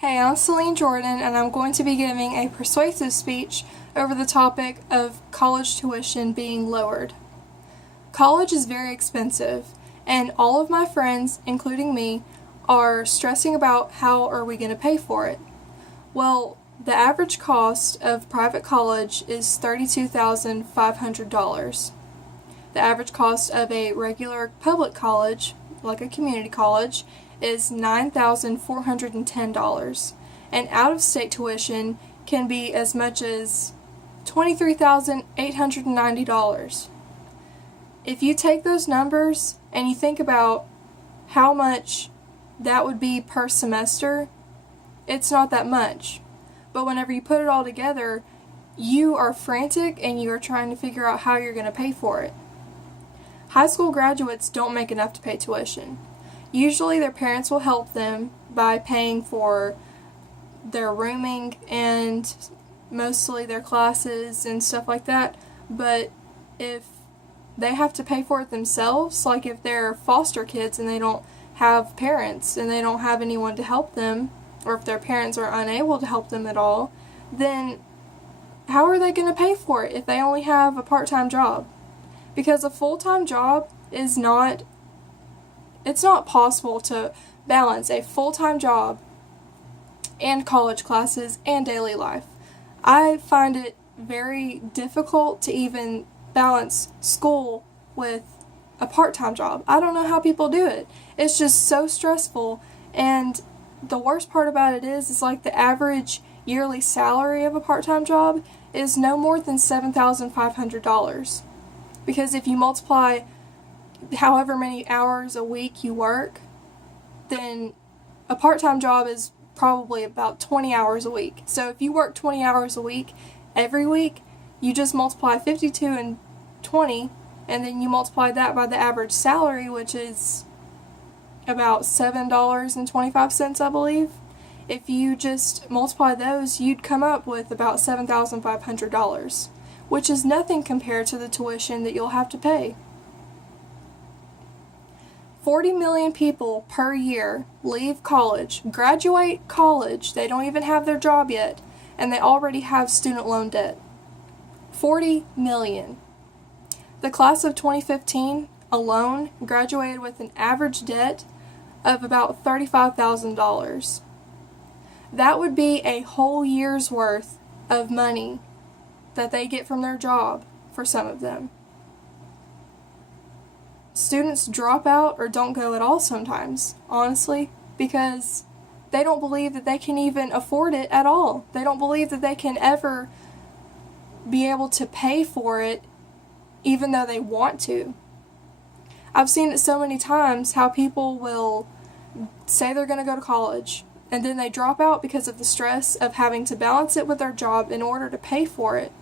Hey, I'm Celine Jordan, and I'm going to be giving a persuasive speech over the topic of college tuition being lowered. College is very expensive, and all of my friends, including me, are stressing about how are we going to pay for it. Well, the average cost of private college is $32,500. The average cost of a regular public college, like a community college, is $9,410, and out-of-state tuition can be as much as $23,890. If you take those numbers and you think about how much that would be per semester, it's not that much. But whenever you put it all together, you are frantic and you are trying to figure out how you're going to pay for it. High school graduates don't make enough to pay tuition. Usually their parents will help them by paying for their rooming and mostly their classes and stuff like that, but if they have to pay for it themselves, like if they're foster kids and they don't have parents and they don't have anyone to help them, or if their parents are unable to help them at all, then how are they going to pay for it if they only have a part-time job? Because a full-time job is not it's not possible to balance a full-time job and college classes and daily life. I find it very difficult to even balance school with a part-time job. I don't know how people do it. It's just so stressful, and the worst part about it is like the average yearly salary of a part-time job is no more than $7,500. Because if you multiply however many hours a week you work, then a part-time job is probably about 20 hours a week. So if you work 20 hours a week every week, you just multiply 52 and 20, and then you multiply that by the average salary, which is about $7.25, I believe. If you just multiply those, you'd come up with about $7,500, which is nothing compared to the tuition that you'll have to pay. 40 million people per year leave college, graduate college, they don't even have their job yet, and they already have student loan debt. 40 million. The class of 2015 alone graduated with an average debt of about $35,000. That would be a whole year's worth of money that they get from their job for some of them. Students drop out or don't go at all sometimes, honestly, because they don't believe that they can even afford it at all. They don't believe that they can ever be able to pay for it even though they want to. I've seen it so many times how people will say they're going to go to college and then they drop out because of the stress of having to balance it with their job in order to pay for it.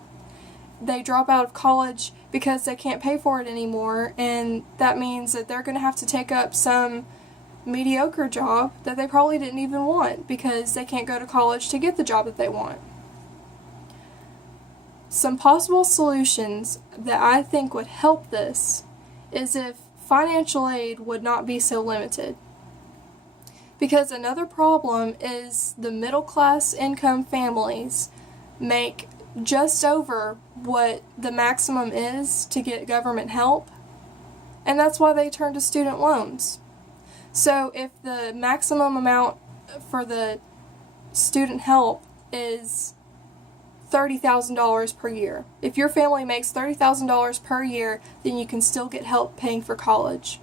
They drop out of college because they can't pay for it anymore, and that means that they're going to have to take up some mediocre job that they probably didn't even want because they can't go to college to get the job that they want. Some possible solutions that I think would help this is if financial aid would not be so limited. Because another problem is the middle class income families make just over what the maximum is to get government help, and that's why they turn to student loans. So if the maximum amount for the student help is $30,000 per year, if your family makes $30,000 per year, then you can still get help paying for college.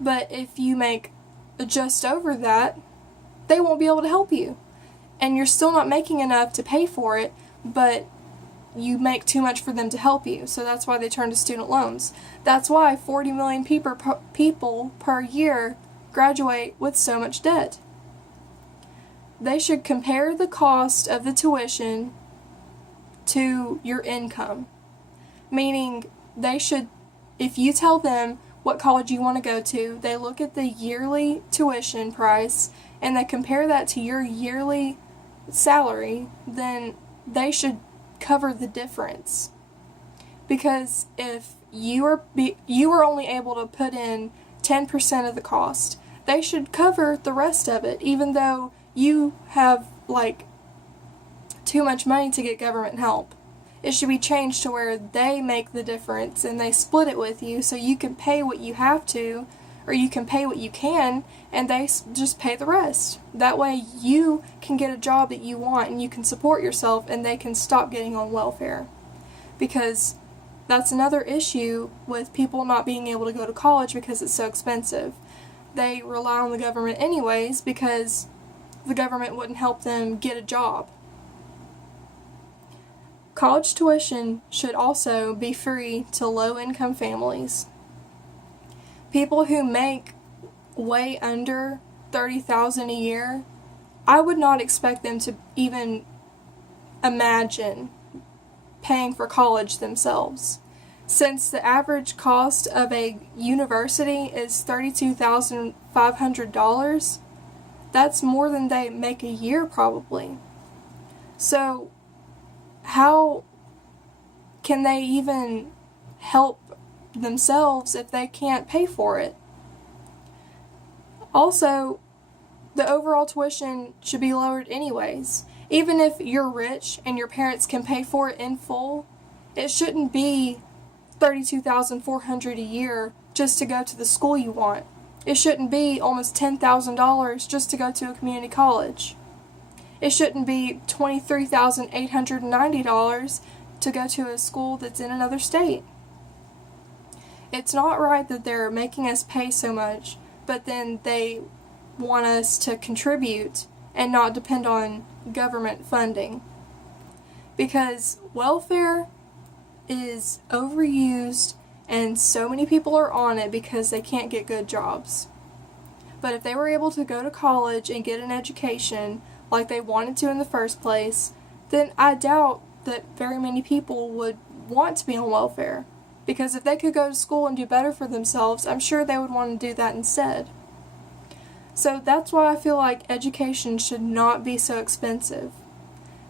But if you make just over that, they won't be able to help you, and you're still not making enough to pay for it, but you make too much for them to help you, so that's why they turn to student loans. That's why 40 million people per year graduate with so much debt. They should compare the cost of the tuition to your income, meaning they should, if you tell them what college you want to go to, they look at the yearly tuition price and they compare that to your yearly salary, then they should cover the difference. Because if you were only able to put in 10% of the cost, they should cover the rest of it, even though you have too much money to get government help. It should be changed to where they make the difference and they split it with you, so you can pay what you have to, or you can pay what you can, and they just pay the rest. That way you can get a job that you want and you can support yourself, and they can stop getting on welfare. Because that's another issue with people not being able to go to college because it's so expensive. They rely on the government anyways because the government wouldn't help them get a job. College tuition should also be free to low-income families. People who make way under $30,000 a year, I would not expect them to even imagine paying for college themselves. Since the average cost of a university is $32,500, that's more than they make a year probably. So how can they even help themselves if they can't pay for it? Also, the overall tuition should be lowered anyways. Even if you're rich and your parents can pay for it in full, it shouldn't be $32,400 a year just to go to the school you want. It shouldn't be almost $10,000 just to go to a community college. It shouldn't be $23,890 to go to a school that's in another state. It's not right that they're making us pay so much, but then they want us to contribute and not depend on government funding. Because welfare is overused and so many people are on it because they can't get good jobs. But if they were able to go to college and get an education like they wanted to in the first place, then I doubt that very many people would want to be on welfare. Because if they could go to school and do better for themselves, I'm sure they would want to do that instead. So that's why I feel like education should not be so expensive.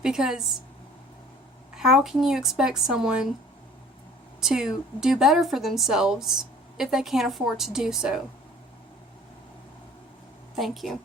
Because how can you expect someone to do better for themselves if they can't afford to do so? Thank you.